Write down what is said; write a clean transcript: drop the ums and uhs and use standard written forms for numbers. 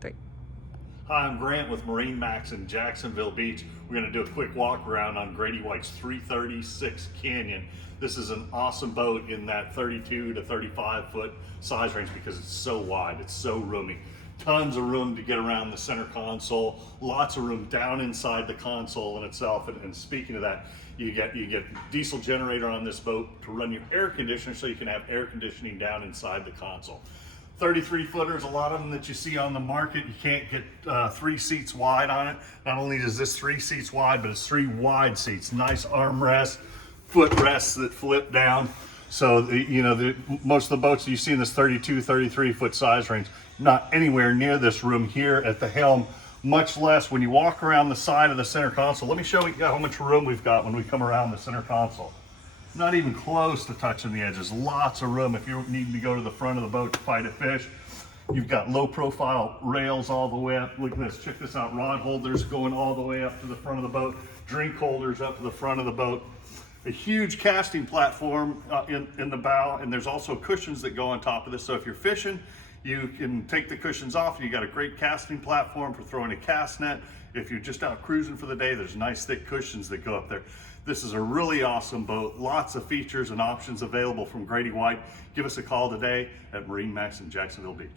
3. Hi, I'm Grant with MarineMax in Jacksonville Beach. We're going to do a quick walk around on Grady-White's 336 Canyon. This is an awesome boat in that 32 to 35 foot size range because it's so wide, it's so roomy. Tons of room to get around the center console, lots of room down inside the console in itself. And speaking of that, you get diesel generator on this boat to run your air conditioner so you can have air conditioning down inside the console. 33 footers, a lot of them that you see on the market, you can't get 3 seats wide on it. Not only is this 3 seats wide, but it's 3 wide seats. Nice armrests, footrests that flip down. So, most of the boats that you see in this 32, 33 foot size range, not anywhere near this room here at the helm, much less when you walk around the side of the center console. Let me show you how much room we've got when we come around the center console. Not even close to touching the edges. Lots of room if you need to go to the front of the boat to fight a fish. You've got low profile rails all the way up. Look at this, check this out. Rod holders going all the way up to the front of the boat. Drink holders up to the front of the boat. A huge casting platform in the bow, and there's also cushions that go on top of this. So if you're fishing, you can take the cushions off and you got a great casting platform for throwing a cast net. If you're just out cruising for the day, there's nice thick cushions that go up there. This is a really awesome boat. Lots of features and options available from Grady-White. Give us a call today at MarineMax in Jacksonville Beach.